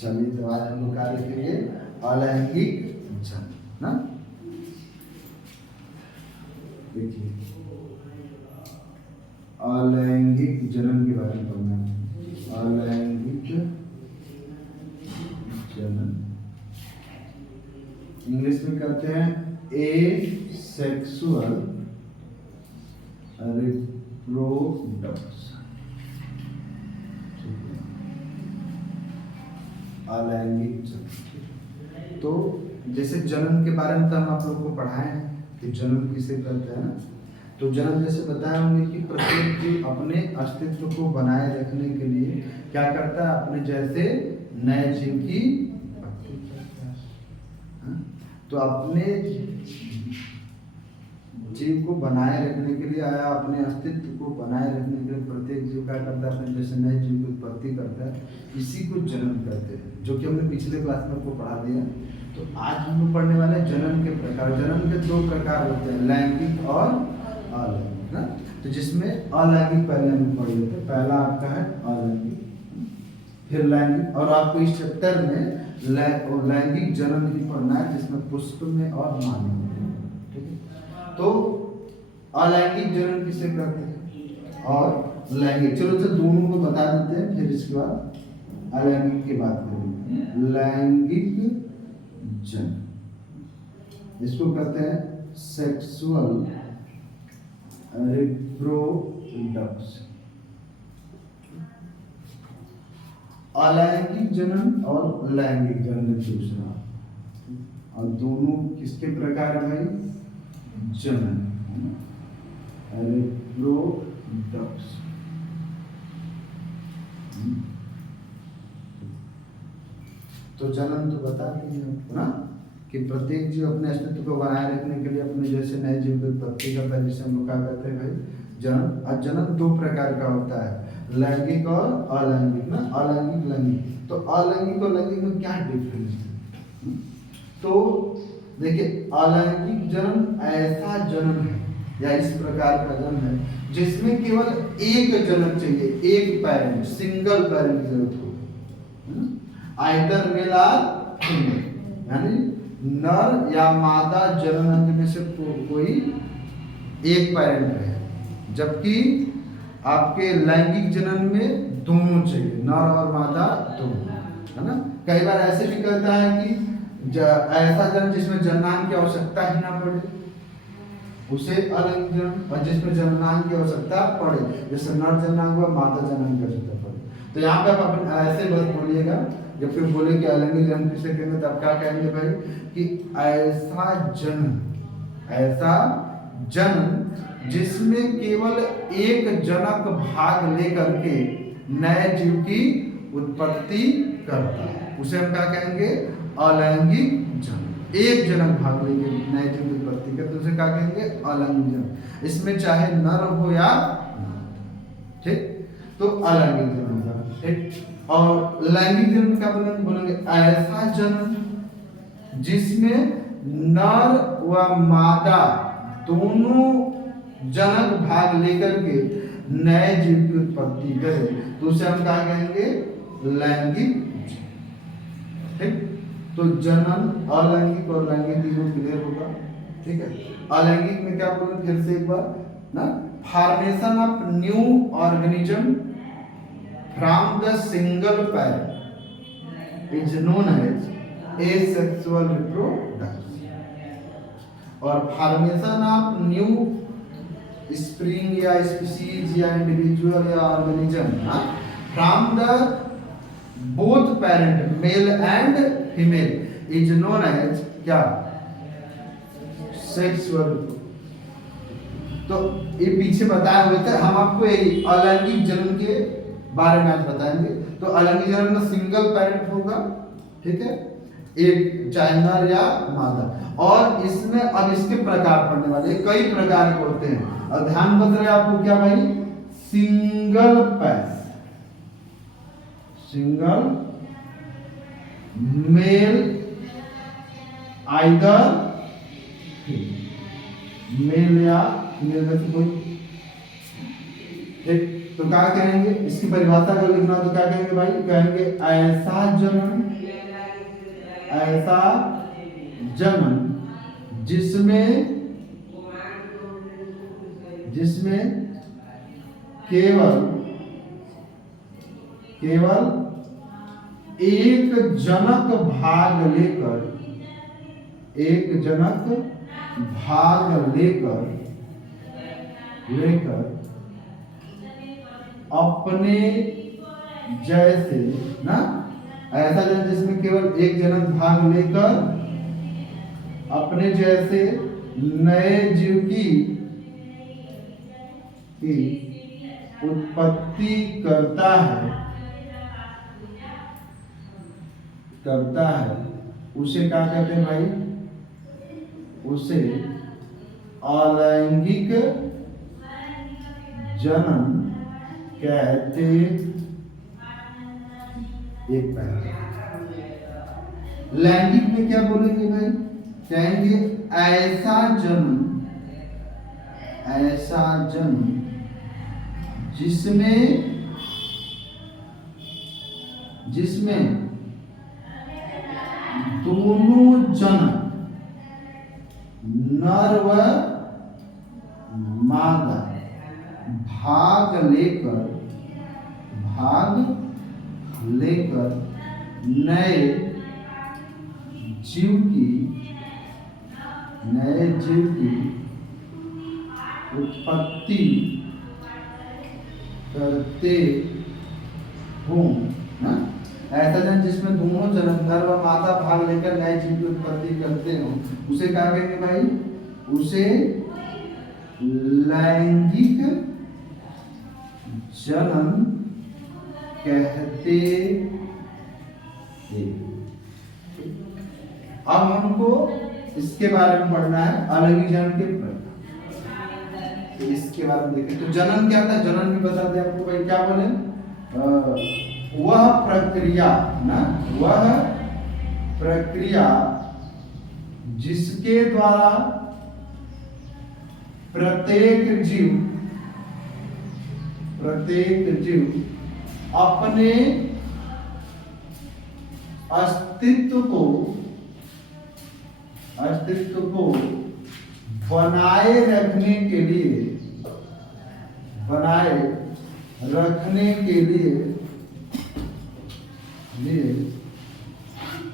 चलिए तो आज हम लोग क्या लिखेंगे, अलैंगिक जन्म ना। देखिए अलैंगिक जन्म के बारे में पढ़ना है। अलैंगिक जन्म इंग्लिश में कहते हैं एसेक्सुअल रिप्रोडक्शन। अलैंगिक जन्म, तो जैसे जन्म के बारे में तो हम आप लोग को पढ़ाए हैं कि जन्म किसे कहते हैं ना। तो जन्म जैसे बताए होंगे कि प्रत्येक जीव अपने अस्तित्व को बनाए रखने के लिए क्या करता है, अपने जैसे नए जीव की उत्पत्ति करता है। तो अपने जीव को बनाए रखने के लिए आया, अपने अस्तित्व को बनाए रखने के लिए प्रत्येक जीव क्या करता है, अपने जैसे नए जीव की उत्पत्ति करता है। इसी को जन्म कहते हैं, जो कि हमने पिछले क्लास में आपको पढ़ा दिया। तो आज हम लोग पढ़ने वाले जन्म के प्रकार। जन्म के दो प्रकार होते हैं, लैंगिक और अलैंगिक ना। तो जिसमें अलैंगिक पहले हम पढ़ लेते हैं। पहला आपका है अलैंगिक, फिर लैंगिक, और आपको इस चैप्टर में लैंगिक जन्म ही पढ़ना है, जिसमें पुष्प में और मानव में। ठीक है, तो अलैंगिक जन्म किसे कहते हैं और लैंगिक, चलो तो दोनों को बता देते हैं, फिर इसके बाद अलैंगिक की बात करेंगे। लैंगिक जन्म इसको कहते हैं सेक्सुअल रिप्रोडक्शन। अलैंगिक जन्म और लैंगिक जन्म दूसरा, और दोनों किसके प्रकार है भाई, जन्म रिप्रोडक्शन। तो जन्म तो बता दिए आपको ना कि प्रत्येक जीव अपने अस्तित्व को बनाए रखने के लिए अपने जैसे नए जीव की उत्पत्ति करता है, जिसे हम लोग क्या कहते हैं भाई, जन्म। और जन्म दो प्रकार का होता है, लैंगिक और अलैंगिक ना। अलैंगिक लैंगिक, तो अलैंगिक और लैंगिक में क्या डिफरेंस है? तो देखिए अलैंगिक जन्म ऐसा जन्म है या इस प्रकार का जन्म है जिसमें केवल एक जन्म चाहिए, एक पैरेंट, सिंगल पैरेंट की जरूरत हो, आइदर मेल और फीमेल, यानी नर या मादा जनन में से कोई एक पैरेंट है। जबकि आपके लैंगिक जनन में दोनों चाहिए, नर और मादा दोनों, है ना। कई बार ऐसे भी कहता है कि ऐसा जन्म जिसमें जन्नांग की आवश्यकता ही ना पड़े, उसे अलैंगिक जन्म, और जिसमें जन्नांग की आवश्यकता पड़े, जैसे नर जन्नांग हुआ, मादा जन्नांग की आवश्यकता पड़े। तो यहाँ पे आप अपने ऐसे बस बोलिएगा, जब फिर बोले कि अलैंगिक जन्म किसे कहेंगे, तो आप क्या कहेंगे भाई कि ऐसा जन्म जिसमें केवल एक जनक भाग लेकर के नए जीव की उत्पत्ति करता है, उसे हम क्या कहेंगे, अलैंगिक जन्म। एक जनक भाग लेकर नए जीव की उत्पत्ति करते, उसे क्या कहेंगे, अलैंगिक जन्म। इसमें चाहे नर हो या, ठीक, तो अलैंगिक जन्म का, ठीक। और लैंगिक जन्म क्या बोलेंगे, ऐसा जन्म जिसमें नर व मादा दोनों जनक भाग लेकर के नए जीव की उत्पत्ति करे, तो उसे हम क्या कहेंगे, लैंगिक, ठीक। तो जनन अलैंगिक और लैंगिक तीनों क्लियर होगा, ठीक है। अलैंगिक में क्या बोलेंगे फिर से एक बार ना, formation of new organism from the single parent is known as asexual reproduction, और फॉर्मेशन ऑफ न्यू स्प्रिंग या स्पीशीज या इंडिविजुअल या organism from the both parent male and female is known as क्या, सेक्सुअल। तो ये पीछे बताए हुए थे हम आपको, यही अलैंगिक जन्म के बारे में आज बताएंगे। तो अलैंगिक जन्म में सिंगल पेरेंट होगा, ठीक है, एक चाहे नर या मादा। और इसमें अब इसके प्रकार पढ़ने वाले, कई प्रकार के होते हैं, और ध्यान बता रहे आपको क्या भाई, single parent, single male either male या फीमेल में से कोई, ठीक। तो क्या कहेंगे, इसकी परिभाषा अगर लिखना हो तो क्या कहेंगे भाई, कहेंगे ऐसा जन्म ऐसा जन्म जिसमें केवल एक जनक भाग लेकर अपने जैसे ना, ऐसा जन्म जिसमें केवल एक जनक भाग लेकर अपने जैसे नए जीव की उत्पत्ति करता है उसे क्या कहते हैं भाई? उसे अलैंगिक जन्म कहते। एक पहले लैंगिक में क्या बोलेंगे भाई? कहेंगे ऐसा जन्म जिसमें दोनों जनक नर व मादा भाग लेकर नए जीव की उत्पत्ति करते हों ना। ऐसा जन जिसमें दोनों जनक नर व मादा भाग लेकर नए जीव की उत्पत्ति करते हो उसे क्या कहेंगे भाई? उसे लैंगिक जन्म कहते हैं। अब हमको इसके बारे में पढ़ना है, अलैंगिक जन्म के प्रकार। इसके बारे में देखें तो जनन क्या था? जनन भी बता दें आपको भाई, क्या बोले? वह प्रक्रिया जिसके द्वारा प्रत्येक जीव अपने अस्तित्व को बनाए रखने के लिए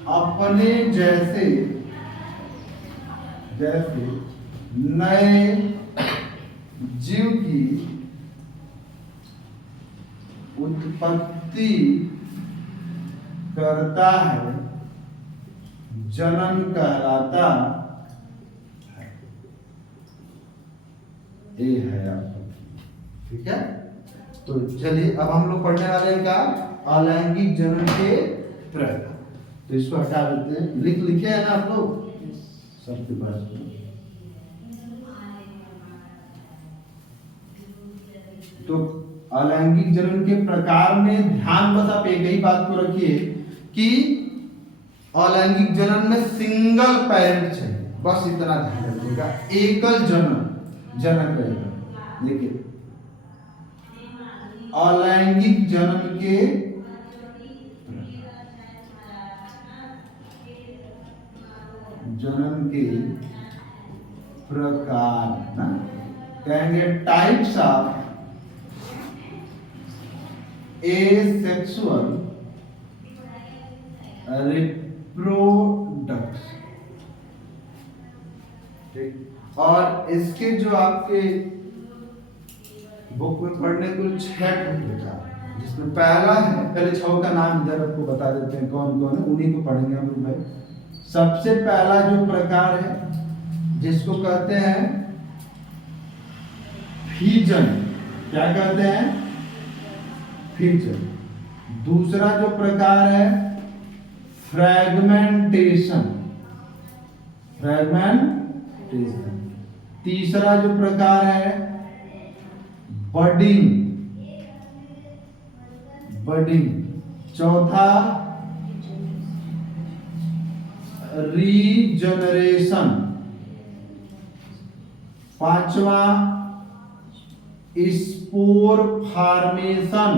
अपने जैसे नए जीव की उत्पत्ति करता है, जनन कहलाता है। ये है आपका, ठीक है। तो चलिए अब हम लोग पढ़ने वाले हैं क्या? अलैंगिक जनन के प्रकार। तो इसको हटा देते हैं। लिखे हैं ना आप लोग सबके पास? तो अलैंगिक जनन के प्रकार में ध्यान बस आप एक ही बात को रखिए कि अलैंगिक जनन में सिंगल पेरेंट है, बस इतना ध्यान रखिएगा। एकल जनक रहेगा। देखिए अलैंगिक जनन के प्रकार ना कहेंगे टाइप्स ऑफ एसेक्सुअल रिप्रोडक्शन। ठीक, और इसके जो आपके बुक में पढ़ने कुल 6 प्रकार, जिसमें पहला है, पहले 6 का नाम इधर आपको बता देते हैं कौन कौन है, उन्हीं को पढ़ेंगे हम लोग भाई। सबसे पहला जो प्रकार है जिसको कहते हैं फीजन। क्या कहते हैं? फीजन। दूसरा जो प्रकार है फ्रैगमेंटेशन। तीसरा जो प्रकार है बडिंग। चौथा रीजनरेशन। पांचवा स्पोर फॉर्मेशन।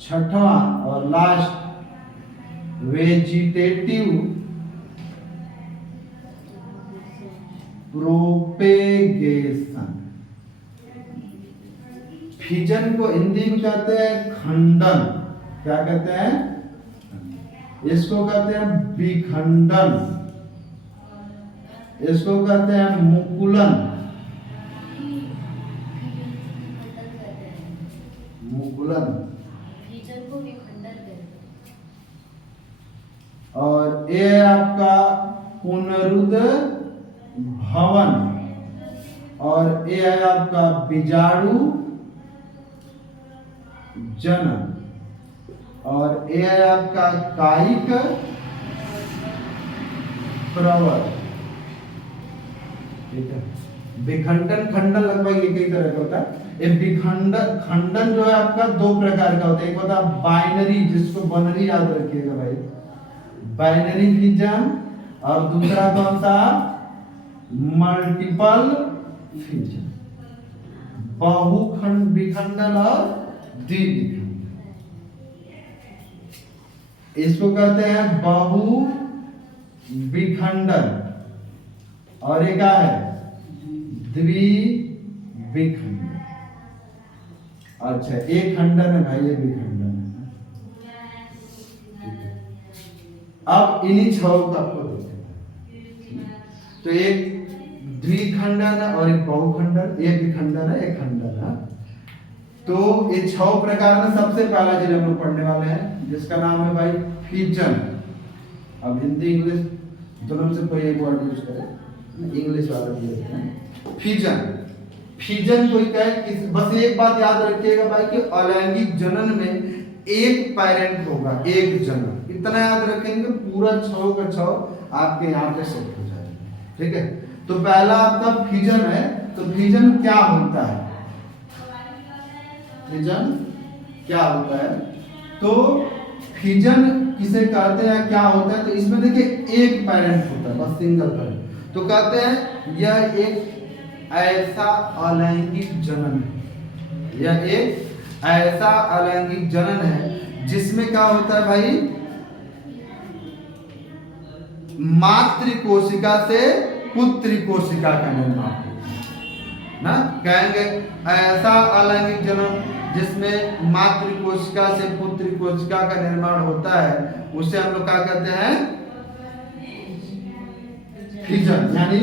छठवां और लास्ट वेजिटेटिव प्रोपेगेशन। फिजन को हिंदी में कहते हैं खंडन। क्या कहते हैं? इसको कहते हैं विखंडन, इसको कहते हैं मुकुलन। मुकुलन और ये आपका पुनरुद्भवन और ये है आपका बीजाणु जनन और ये है आपका कायिक प्रवर्त। ठीक है। विखंडन खंडन लगभग एक ही तरह का होता है। ये विखंडन खंडन जो है आपका दो प्रकार का होता है। एक होता है बाइनरी, जिसको बनरी याद रखिएगा भाई, बाइनरी फिजन, और दूसरा कौन सा? मल्टीपल फिजन, बहुखंड विखंडन और द्विविखंडन। इसको कहते हैं बहु विखंडन और एक क्या है? द्विविखंडन। अच्छा, एक खंडन है भाई, ये विखंडन है। अब इन्हीं छह को आपको देखना है। तो एक द्विखंडन है और एक बहुखंडन, एक विखंडन है, एक खंडन है। तो ये छह प्रकार में सबसे पहला चीज हम लोग पढ़ने वाले हैं, जिसका नाम है भाई फिजन। अब हिंदी इंग्लिश दोनों में से कोई एक वर्ड यूज करें, इंग्लिश वाला भी लेते हैं। फिजन, फिजन कोई कहे, बस एक बात याद रखिएगा भाई कि अलैंगिक जनन में एक पेरेंट होगा, एक जनन। इतना याद रखेंगे, पूरा छह का छह आपके यहाँ पे सेट हो जाएगा। ठीक है। तो पहला आपका फिजन है। तो फिजन क्या होता है? फिजन क्या होता है? तो फिजन किसे कहते हैं, क्या होता है? तो इसमें देखिए एक पेरेंट होता है, बस सिंगल पेरेंट। तो कहते हैं यह एक ऐसा अलैंगिक जनन है, यह एक ऐसा अलैंगिक जनन है जिसमें क्या होता है भाई? मातृ कोशिका से पुत्री कोशिका का निर्माण ना, कहेंगे ऐसा अलैंगिक जनन जिसमें मातृ कोशिका से पुत्री कोशिका का निर्माण होता है, उसे हम लोग क्या कहते हैं? फिजन, यानी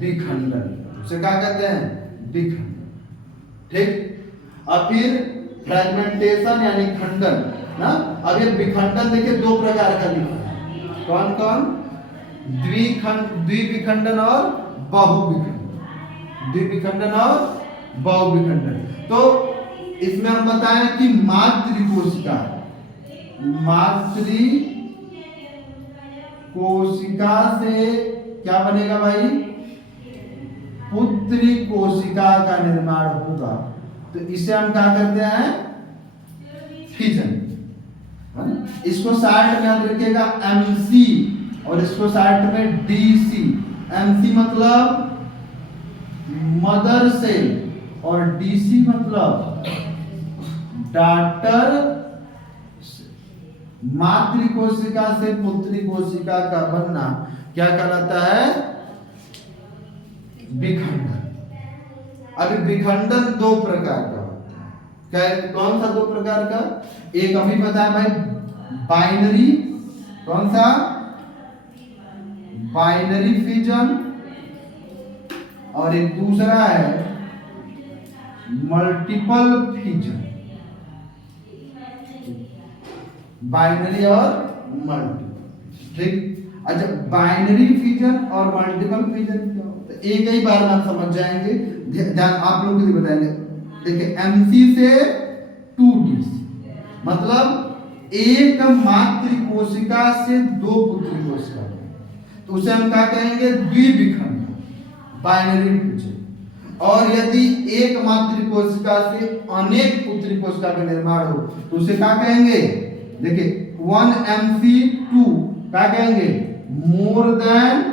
विखंडन। उसे क्या कहते हैं? विखंडन। ठीक। अब फिर फ्रेगमेंटेशन यानी खंडन ना। अब ये विखंडन देखिए दो प्रकार का लिखा है। कौन कौन? द्विविखंडन और बहुविखंडन, द्विविखंडन और बहुविखंडन। तो इसमें हम बताएं कि मातृ कोशिका से क्या बनेगा भाई? पुत्री कोशिका का निर्माण होगा। तो इसे हम क्या करते हैं? फिजन। इसको साइड में याद रखिएगा एमसी और इसको साइड में डीसी। एमसी मतलब मदर सेल और डीसी मतलब डॉटर। मातृ कोशिका से पुत्री कोशिका का बनना क्या कहलाता है? विखंडन। अभी विखंडन दो प्रकार का होता है। क्या, कौन सा दो प्रकार का? एक अभी बताया भाई बाइनरी, कौन सा? बाइनरी फिजन, और एक दूसरा है मल्टीपल फिजन। बाइनरी और मल्टीपल। ठीक। अच्छा, बाइनरी फिजन और मल्टीपल फिजन क्या होता है? एक ही बार में आप समझ जाएंगे, ध्यान आप लोग के लिए बताएंगे। देखिए, एमसी से 2DC मतलब एक मातृ कोशिका से दो पुत्री कोशिका, तो उसे हम क्या कहेंगे? द्विविखंडन, बाइनरी फिजन। और यदि एक मातृ कोशिका से अनेक पुत्री कोशिका का निर्माण हो तो उसे क्या कहेंगे? देखिए 1MC2 क्या कहेंगे? More than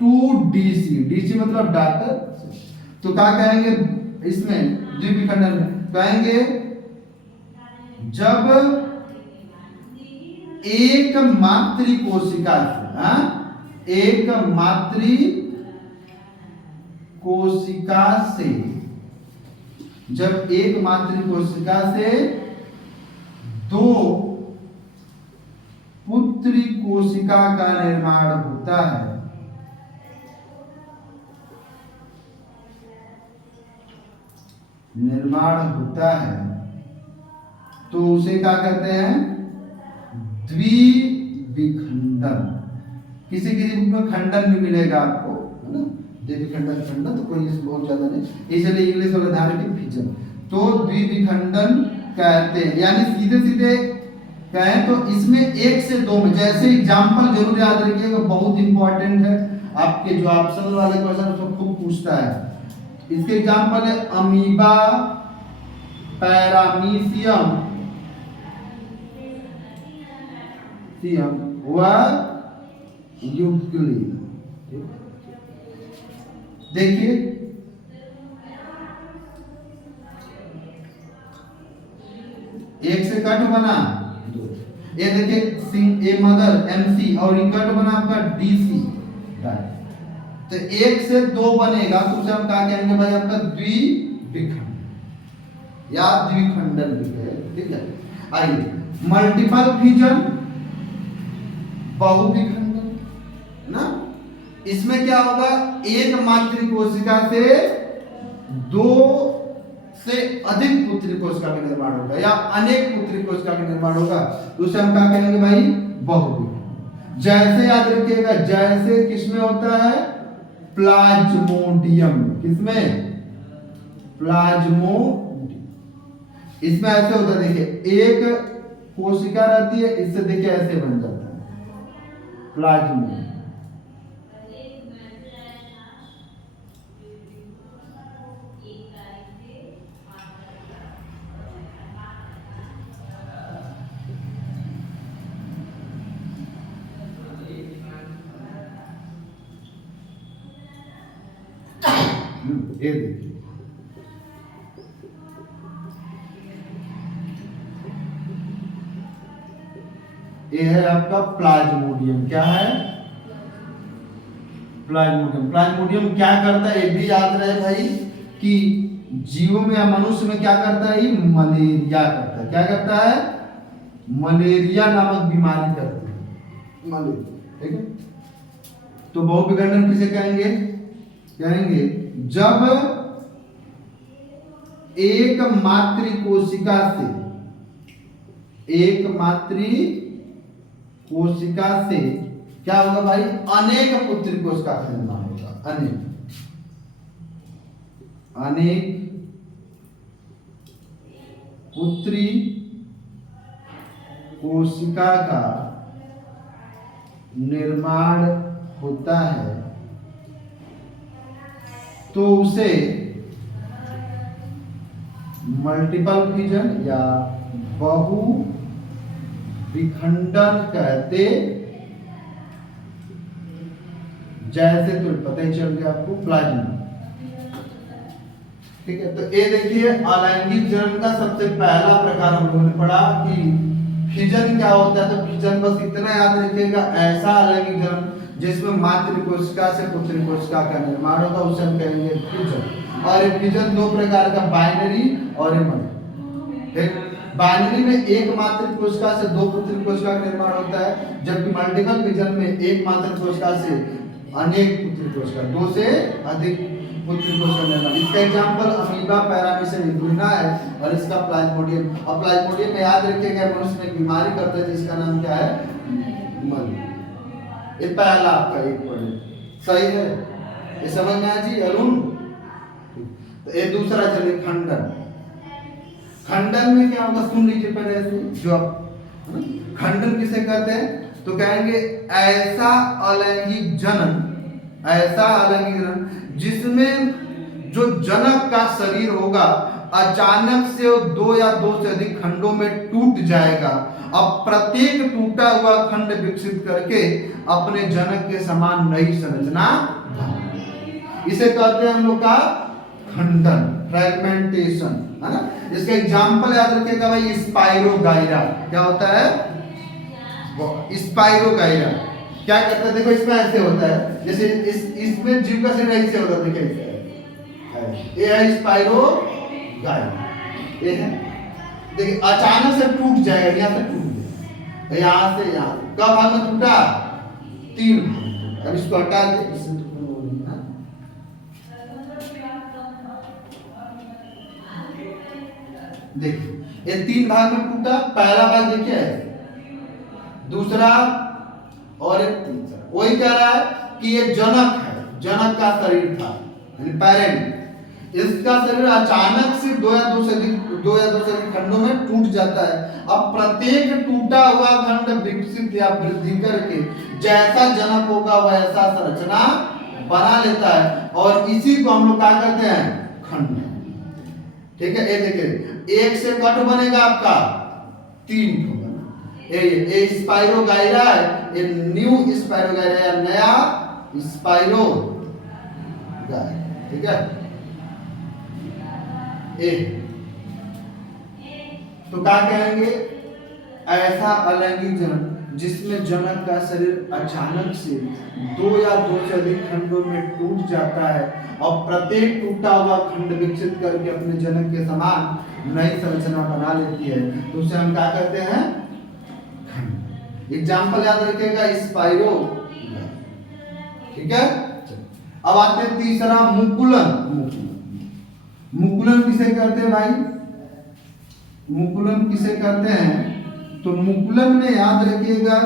2DC। DC मतलब डॉटर। तो क्या कहेंगे इसमें? द्विविखंडन में कहेंगे जब एक मातृ कोशिका से, एक मातृ कोशिका से, जब एक मातृ कोशिका से दो पुत्री कोशिका का निर्माण होता है, तो उसे क्या कहते हैं? द्विविखंडन। किसी किसी बुक में खंडन भी मिलेगा आपको, है ना, द्विविखंडन खंडन, तो कोई बहुत ज्यादा नहीं, इसलिए इंग्लिश वाला ध्यान रखिए फिजन। तो द्विविखंडन कहते हैं, यानी सीधे सीधे कहें तो इसमें एक से दो में, जैसे एग्जाम्पल जरूर याद रखिएगा, बहुत इंपॉर्टेंट है, आपके जो ऑप्शनल वाले क्वेश्चन उसको खूब पूछता है। इसके एग्जाम्पल है अमीबा, पैरामीशियम व यूक्ली। देखिए एक से कट बना, ये देखिए ए मदर MC और ये कट बना आपका DC, तो एक से दो बनेगा तो उसे हम क्या कहेंगे भाई? आपका द्विविखंड या द्विखंडन भी है, ठीक है। आइए मल्टीपल फिजन, बहुविखंडन, ना, इसमें क्या होगा? एक मातृ कोशिका से दो से अधिक पुत्री कोशिका का निर्माण होगा या अनेक पुत्री कोशिका का निर्माण होगा, तो उसे हम क्या कहेंगे भाई? बहुविखंडन। जैसे याद रखिएगा, जैसे किसमें होता है? प्लाज्मोडियम। किसमें? प्लाज्मोडियम। इसमें ऐसे होता है, देखिए एक कोशिका रहती है, इससे देखिए ऐसे बन जाता है प्लाज्मोडियम। ये देखिए ये है आपका प्लाज्मोडियम। क्या है? प्लाज्मोडियम। प्लाज्मोडियम क्या करता है ये भी याद रहे भाई कि जीवों में या मनुष्य में क्या करता है? मलेरिया करता है। क्या करता है? मलेरिया नामक बीमारी करती है, मलेरिया, ठीक है। तो बहुविखंडन किसे कहेंगे? कहेंगे जब एक मातृ कोशिका से, एक मातृ कोशिका से क्या होगा भाई? अनेक पुत्री कोशिका का निर्माण होगा। अनेक पुत्री कोशिका का निर्माण होता है, तो उसे मल्टीपल फिजन या बहुविखंडन कहते। जैसे तो पता ही चल गया आपको प्लाज्मा, ठीक है। तो ये देखिए अलैंगिक जनन का सबसे पहला प्रकार हम लोगों ने पढ़ा कि फिजन क्या होता है। तो फिजन बस इतना याद रखिएगा, ऐसा अलैंगिक जनन जिसमें मातृ कोशिका से पुत्री कोशिका का निर्माण होगा, उसे हम कहेंगे फिजन। और ये फिजन दो प्रकार का, बाइनरी और मल्टीपल। बाइनरी में एक मातृ कोशिका से दो पुत्री कोशिका का निर्माण होता है, जबकि मल्टीपल फिजन में एक मातृ कोशिका से अनेक पुत्री कोशिका, दो से अधिक पुत्री कोशिका निर्माण। इसका एग्जांपल अमीबा, पैरामीशियम यूक्लिना है और इसका प्लाज्मोडियम। और प्लाज्मोडियम में याद रखिएगा मनुष्य में बीमारी करता है जिसका नाम क्या है? मलेरिया। ये पहला आपका एक पॉइंट सही है, ये समझ में आया जी अरुण? तो ये दूसरा चलिए खंडन। खंडन में क्या होगा? सुन लीजिए पहले ऐसे जो आप, खंडन किसे कहते हैं? तो कहेंगे ऐसा अलैंगिक जनन, ऐसा अलैंगिक जनन जिसमें जो जनक का शरीर होगा अचानक से दो या दो से अधिक खंडों में टूट जाएगा। अब प्रत्येक टूटा हुआ खंड विकसित करके अपने जनक के समान नई संरचना, इसे कहते हैं हम लोग का खंडन, फ्रेगमेंटेशन, है ना। इसका एग्जांपल याद रखिएगा भाई, स्पाइरोगाइरा। क्या होता है? स्पाइरोगाइरा क्या करता है, देखो इसमें ऐसे होता है, जैसे इसमें जीव का शरीर ऐसे होता है, देखिए ये है स्पाइरोगाइरा, ये है, देखिए अचानक से टूट जाएगा, यहाँ से टूट गया, यहाँ से यहाँ, कब भाग में टूटा, 3 भाग। अब इसको हटा दे, इससे देखिए ये 3 भाग में टूटा, पहला भाग देखिए, दूसरा और एक तीसरा। वही कह रहा है कि ये जनक है, जनक का शरीर था, पेरेंट, इसका शरीर अचानक से 2 या 2 से अधिक खंडों में टूट जाता है। अब प्रत्येक टूटा हुआ खंड विकसित या वृद्धि करके जैसा जनक होगा वैसा संरचना बना लेता है, और इसी को हम लोग क्या कहते हैं, खंड। ठीक है, ये देखिए 1 से कट बनेगा आपका 3 को बना, ये स्पाइरोगाइरा है, ये न्यू स्पाइरोगाइरा या नया स्पाइरोगाइरा। ठीक है, ए तो क्या कहेंगे, ऐसा अलैंगिक जनक जिसमें जनक का शरीर अचानक से 2 या 2 से अधिक खंडों में टूट जाता है, और प्रत्येक टूटा हुआ खंड विकसित करके अपने जनक के समान नई संरचना बना लेती है, तो उसे हम क्या कहते हैं, खंड। एग्जाम्पल याद रखिएगा, स्पाइरो। ठीक है, अब आते हैं तीसरा, मुकुलन। मुकुलन किसे कहते हैं भाई, मुकुलन किसे कहते हैं, तो मुकुलन में याद रखिएगा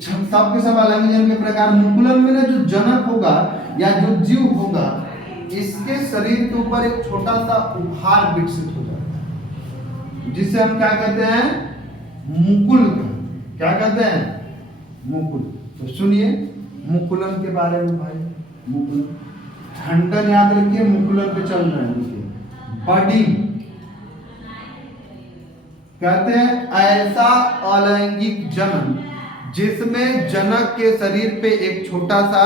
सब के सब अलग अलग के प्रकार। मुकुलन में ना जो जनक होगा या जो जीव होगा, इसके शरीर के ऊपर एक छोटा सा उभार विकसित हो जाता है, जिसे हम क्या कहते हैं, मुकुल। क्या कहते हैं, मुकुल। तो सुनिए मुकुलन के बारे में भाई, मुकुलन खंडन याद रखिए, मुकुलन पे चल रहे हैं। बॉडी कहते हैं ऐसा अलैंगिक जनन जिसमें जनक के शरीर पे एक छोटा सा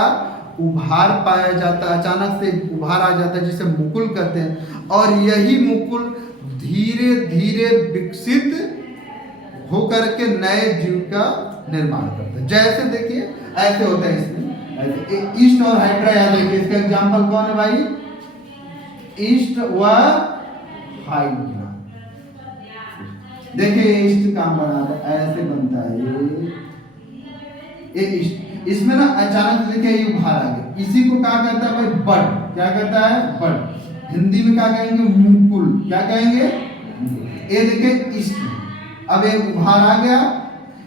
उभार पाया जाता है, अचानक से उभार आ जाता है, जिसे मुकुल कहते हैं, और यही मुकुल धीरे धीरे विकसित होकर के नए जीव का निर्माण करता है। जैसे देखिए ऐसे होता है, इसमें ऐसे ईस्ट और हाइड्रा याद रखिए, इसका एग्जाम्पल कौन है भाई, ईस्ट व हाइड्रा। देखिए ईस्ट काम बना रहा है, ऐसे बनता है ये ईस्ट। इसमें ना अचानक देखिए ये उभार आ गया, इसी को क्या कहता है भाई, बड। क्या कहता है, बड। हिंदी में क्या कहेंगे, मुकुल। क्या कहेंगे, ये देखिए ईस्ट। अब एक उभार आ गया,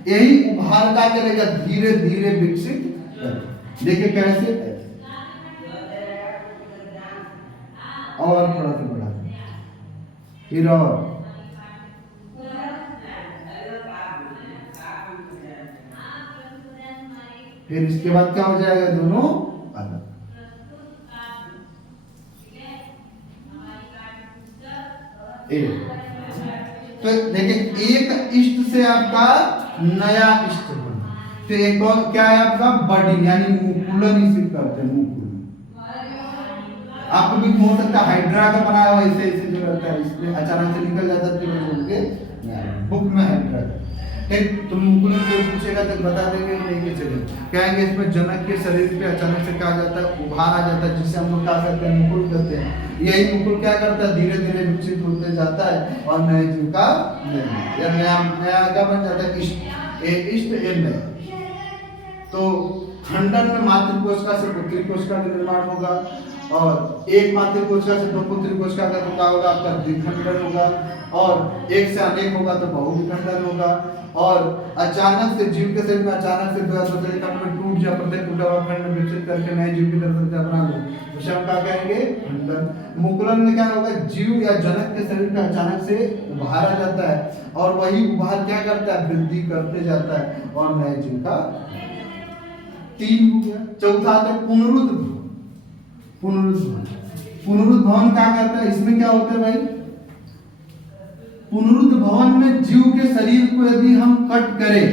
यही उभार का करेगा धीरे धीरे विकसित। देखिए कैसे, और थोड़ा सा बड़ा, फिर और फिर इसके बाद क्या हो जाएगा, दोनों अलग। तो देखिए एक इष्ट से आपका नया इष्ट बना, तो एक और क्या है आपका, बॉडी यानी मुकुलन, इसे कहते हैं मुकुलन। आपको भी हो सकता है हाइड्रा का बनाया हुआ, ऐसे ऐसे जो रहता है, इसमें अचानक से निकल जाता है, फिर बुक में हाइड्रा। एक तुम मुकुलन को पूछेगा तो बता देंगे नहीं कि चले कहेंगे इसमें जनक के शरीर पे अचानक से क्या जाता है, उभार आ जाता है, जिसे हम लोग क्या कहते हैं, मुकुल कहते हैं। यही मुकुल क्या करता है, धीरे धीरे विकसित होते जाता है और नए जीव का निर्माण या नया नया क्या बन जाता है, इष्ट। इष्ट ए नया। तो खंडन में मातृ कोशिका से पुत्री कोशिका का निर्माण होगा, और एक मातृ कोशिका से दो पुत्री कोशिका का तो क्या होगा, आपका द्विखंडन होगा, और एक से अनेक होगा तो बहुविखंडन होगा। और अचानक से जीव के शरीर में अचानक से 2 या 2 से अधिक खंड में टूट जा, प्रत्येक टूटा हुआ खंड विकसित करके नए जीव की तरह बना ले, तो हम क्या कहेंगे, खंडन। मुकुलन में क्या होगा, जीव या जनक के शरीर में अचानक से उभार आ जाता है, और वही उभार क्या करता है, वृद्धि करते जाता है और नए जीव का 3 हो गया। चौथा आता है पुनरुद्ध। पुनरुद्ध भवन क्या करता है, इसमें क्या होता है भाई, पुनरुद्ध भवन में जीव के शरीर को यदि हम कट करें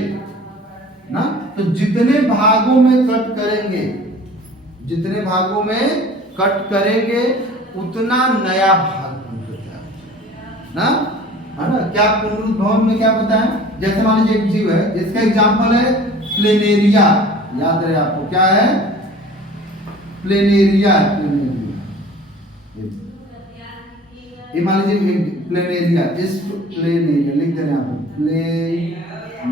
ना, तो जितने भागों में कट करेंगे, जितने भागों में कट करेंगे उतना नया भाग होता है ना, है ना। क्या पुनरुद्ध भवन में क्या बताएं, जैसे मान लीजिए एक जीव है, इसका एग्जांपल है प्लेनेरिया, याद रहे आपको क्या है, प्लेनेरिया। ये मान लीजिए प्लेनेरिया, इस प्लेनेरिया लिख देना यहाँ पे,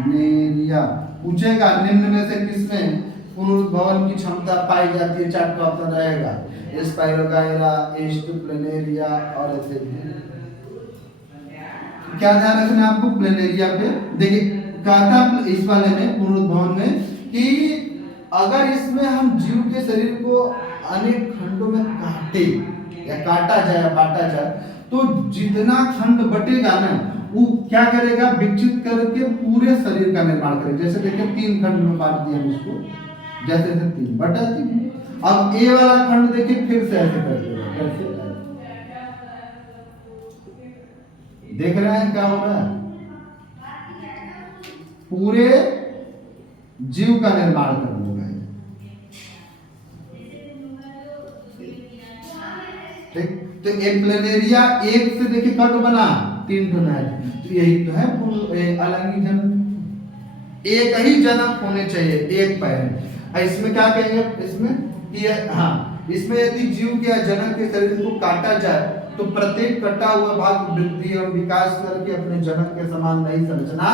प्लेनेरिया। पूछेगा निम्न में से किसमें पुनरुद्भवन की क्षमता पाई जाती है, चार्ट का ऑप्शन रहेगा स्पाइरोगायरा, प्लेनेरिया और ऐसे। क्या ध्यान रखना है आपको प्लेनेरिया पे। देखिए कहता इस वाले में पुनरुद्भवन में कि अगर इसमें हम जीव के शरीर को अनेक खंडों में काटे या काटा जाए या बांटा जाए, तो जितना खंड बटेगा ना वो क्या करेगा, विकसित करके पूरे शरीर का निर्माण करेगा। जैसे देखिए 3 खंड में बांट दिया इसको, जैसे 3 बटा 3। अब ए वाला खंड देखिए फिर से ऐसे कर देगा, कैसे देख रहे हैं क्या हो रहा है, पूरे जीव का निर्माण कर देगा। ठीक, तो एक प्लेनेरिया एक से देखिए कट बना 3 ठो है, तो यही तो है अलंगी जनक, एक ही जनक होने चाहिए, एक पैर। इसमें क्या कहेंगे, इसमें कि हाँ, इसमें यदि जीव के जनक के शरीर को काटा जाए तो प्रत्येक कटा हुआ भाग वृद्धि और विकास करके अपने जनक के समान नई संरचना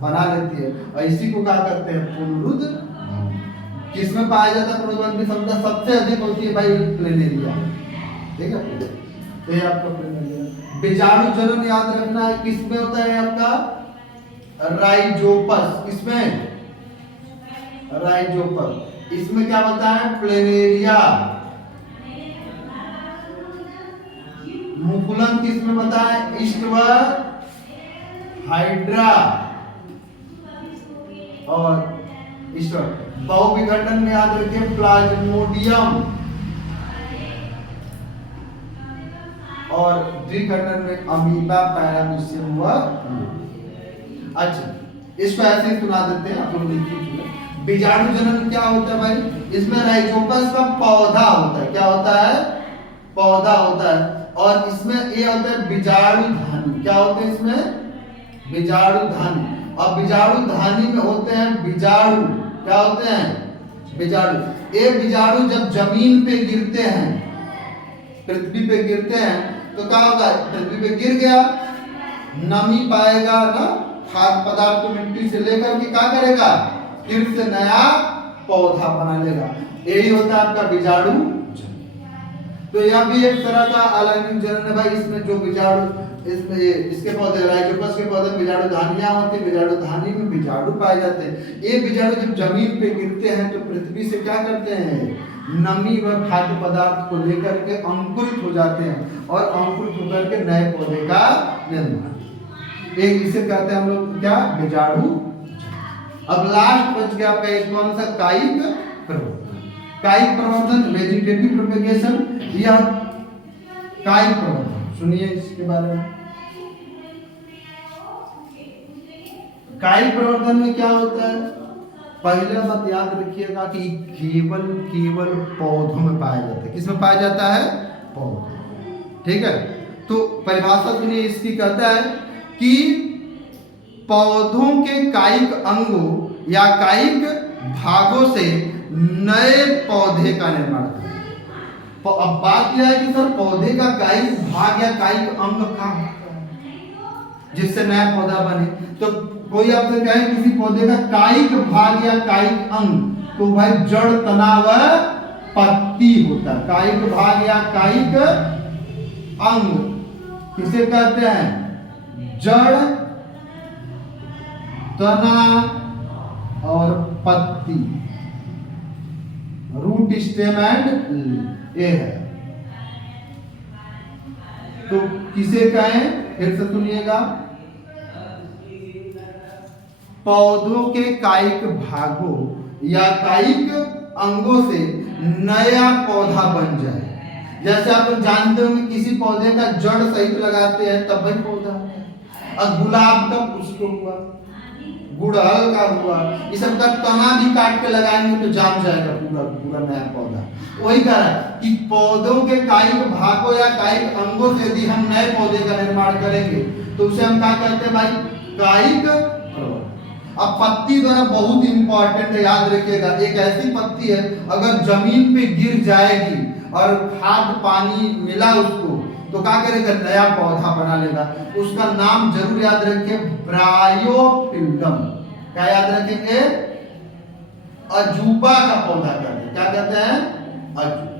बना लेती है। और इसी को क्या करते हैं, पुनरुद्भवन। किसमें पाया जाता है पुनरुद्भवन की क्षमता सबसे अधिक होती है भाई, प्लेनेरिया। ठीक है, तो ये आपका प्लेनेरिया। बीजाणु जनन याद रखना है किसमें होता है आपका, राइजोपस। किसमें, राइजोपस। इसमें क्या होता है, प्लेनेरिया। मुकुलन किसमें बताए, ईस्टवर्ड हाइड्रा और ईस्टवर्ड। बहुविघटन में याद रखिए प्लाज्मोडियम, और द्विघटन में अमीबा, पैरामीशियम हुआ। अच्छा, इसको ऐसे ही सुना देते हैं, आप लोग लिखिए। बीजाणु जनन क्या होता है भाई, इसमें राइजोपस का पौधा होता है। क्या होता है, पौधा होता है। और इसमें ये होता है बीजाणु धानी। क्या होते हैं इसमें, बीजाणु धानी। और बीजाणु धानी में होते हैं बीजाणु। क्या होते हैं, बीजाणु। ये बीजाणु जब जमीन पे गिरते हैं, पृथ्वी पे गिरते हैं, तो क्या होगा, पृथ्वी पे गिर गया, नमी पाएगा ना, खाद्य पदार्थ को मिट्टी से लेकर के क्या करेगा, फिर से नया पौधा बना लेगा। यही होता है आपका बीजाणु। तो यह भी एक तरह का अलैंगिक जनन है भाई। इसमें जो बीजाणु, इसमें इसके पौधे, राइजोपस के पौधे बीजाणु धानियां होती है, बीजाणु धानी में बीजाणु पाए जाते हैं। ये बीजाणु जब जमीन पे गिरते हैं तो पृथ्वी से क्या करते हैं, नमी व खाद्य पदार्थ को लेकर के अंकुरित हो जाते हैं, और अंकुरित होकर के नए पौधे का निर्माण। एक इसे कहते हैं हम लोग क्या, बीजाणु। अब लास्ट बच गया आपका एक कौन सा, कायिक प्रवर्धन। कायिक प्रवर्धन, वेजिटेटिव प्रोपेगेशन या कायिक प्रवर्धन, सुनिए इसके बारे में। कायिक प्रवर्धन में क्या होता है, पहला बात याद रखिएगा कि केवल पौधों में पाया जाता है। किसमें पाया जाता है, पौधे। ठीक है, तो परिभाषा सुनिए इसकी, कहता है कि पौधों के कायिक अंगों या कायिक भागों से नए पौधे का निर्माण करें। अब बात यह है कि सर पौधे का कायिक भाग या कायिक अंग कहाँ होता है जिससे नया पौधा बने। तो कोई आपसे कहे किसी पौधे का कायिक भाग या कायिक अंग, तो भाई जड़, तना व पत्ती होता है। कायिक भाग या कायिक अंग किसे कहते हैं, जड़, तना और पत्ती, रूट, स्टेम एंड ये है। तो किसे कहें, फिर से सुनिएगा, पौधों के कायिक भागों या कायिक अंगों से नया पौधा बन जाए। जैसे आप जानते हो कि किसी पौधे का जड़ सहित लगाते हैं तब वही पौधा होता है। और गुलाब का पुष्प हुआ, गुड़हल का हुआ, ये सब का तना भी काट के लगाएंगे तो जाम जाएगा पूरा नया पौधा। वही कह रहा है कि पौधों के कायिक भागों या कायिक अंगों से यदि हम नए पौधे का निर्माण करेंगे तो उसे हम क्या कहते हैं भाई, कायिक प्रवर्धन। अब पत्ती द्वारा बहुत इंपॉर्टेंट है, याद रखिएगा। एक ऐसी पत्ती है अगर जमीन पे गिर जाएगी और खाद पानी मिला उसको तो क्या करेगा, नया पौधा बना लेगा। उसका नाम जरूर याद रखिए, ब्रायोफिल्डम। क्या याद रखेंगे, अजूबा का पौधा कहते हैं। क्या कहते हैं, अजूबा,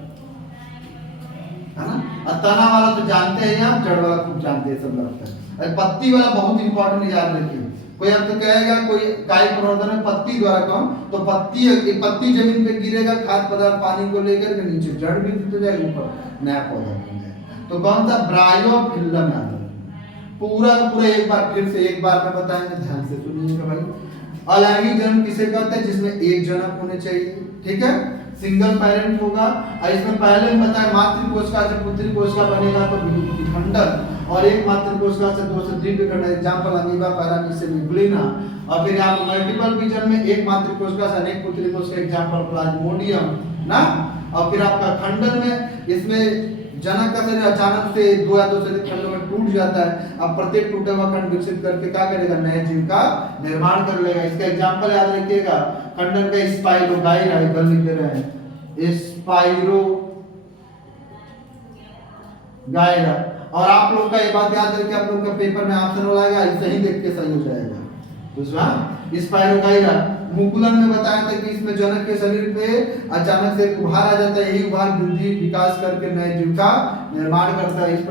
है ना। और तना वाला तो जानते हैं आप, जड़ वाला खूब जानते हैं, सब लगता है। पत्ती वाला बहुत इंपॉर्टेंट, याद रखिए। कोई अब तो कहेगा कोई कायिक प्रवर्धन में पत्ती द्वारा कौन, तो पत्ती जमीन पे गिरेगा, खाद्य पदार्थ पानी को लेकर के नीचे जड़ भी तो जाएगा, ऊपर नया पौधा बन जाएगा। तो कौन सा, ब्रायोफिल्डम याद रखिए। पूरा पूरा एक बार फिर से एक बार में बताएंगे, ध्यान से सुनिएगा भाई। अलैंगिक जन्म किसे कहते हैं, जिसमें एक जनक होने चाहिए, ठीक है, सिंगल पैरेंट होगा। और इसमें पहले हम बताएं मातृ कोशिका से पुत्री कोशिका बनेगा तो विखंडन, और एक मातृ कोशिका से दो से द्विविखंडन, एग्जांपल अमीबा, पैरामीशियम, न्यूक्लिना। और फिर आप मल्टीपल विजन में एक मातृ कोशिका से अनेक पुत्री कोशिका, एग्जांपल प्लाज्मोडियम ना। और फिर आपका खंडन में इसमें जनक का शरीर अचानक से दो या दो से अधिक खंडों में टूट जाता है। अब प्रत्येक टूटा हुआ खंड विकसित करके क्या करेगा, नए जीव का निर्माण कर लेगा। इसका एग्जांपल याद रखिएगा, खंडन का स्पाइरोगाइरा, इधर लिख दे रहे हैं, स्पाइरो गायरा। और आप लोग का ये बात याद रखिए, आप लोग का पेपर में ऑप्शन वाला आएगा, ऐसे ही देख के सही हो जाएगा। दूसरा स्पाइरोगाइरा, मुकुलन में बताया था कि इसमें जनक के शरीर पे अचानक से एक उभार आ जाता है, यही उभार वृद्धि विकास करके नए जीव का निर्माण करता है। इस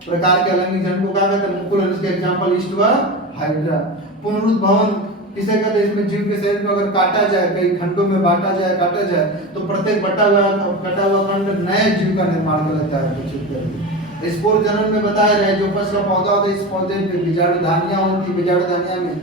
प्रकार के अलैंगिक जन्म को क्या कहते हैं, मुकुलन। इसके एग्जांपल ईस्टवा हाइड्रा। पुनरुद्भवन किसे कहते हैं, इसमें जीव के शरीर को अगर काटा जाए, कई खंडों में बांटा जाए, काटा जाए, तो प्रत्येक कटा हुआ खंड नए जीव का निर्माण कर लेता है, विकसित करके। स्पोर जनन में बताया रहे, जो पश का पौधा होता है, इस पौधे में बीजाणु धानियां होती है, बीजाणु धानियां में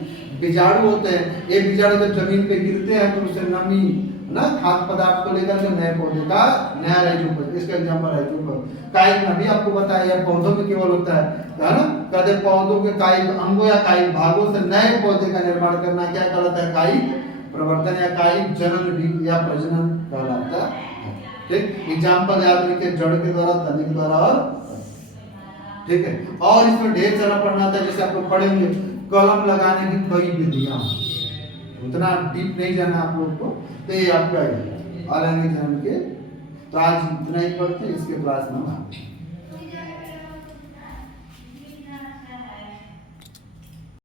बीजाणु होते हैं। एक बीजाणु जब जमीन पे गिरते हैं तो उससे नमी ना खाद्य पदार्थ को लेकर के नए पौधे का नया राइजोम, इसका एग्जांपल राइजोम। कायिक में भी आपको बताया, पौधों में केवल होता है ना, कहते पौधों के कायिक अंगों या कायिक भागों से नए पौधे का निर्माण करना क्या कहलाता है, कायिक प्रवर्तन या कायिक जनन या प्रजनन कहलाता है। ठीक, एग्जांपल याद रखिए, जड़ के द्वारा, तने के द्वारा, और ठीक है। और इसमें ढेर सारा पढ़ना था, जैसे आप लोग पढ़ेंगे कलम लगाने की कई विधियां, उतना डीप नहीं जाना आप लोग को, तो ये आपका अलैंगिक जन्म के, तो आज इतना ही पढ़ते, इसके क्लास में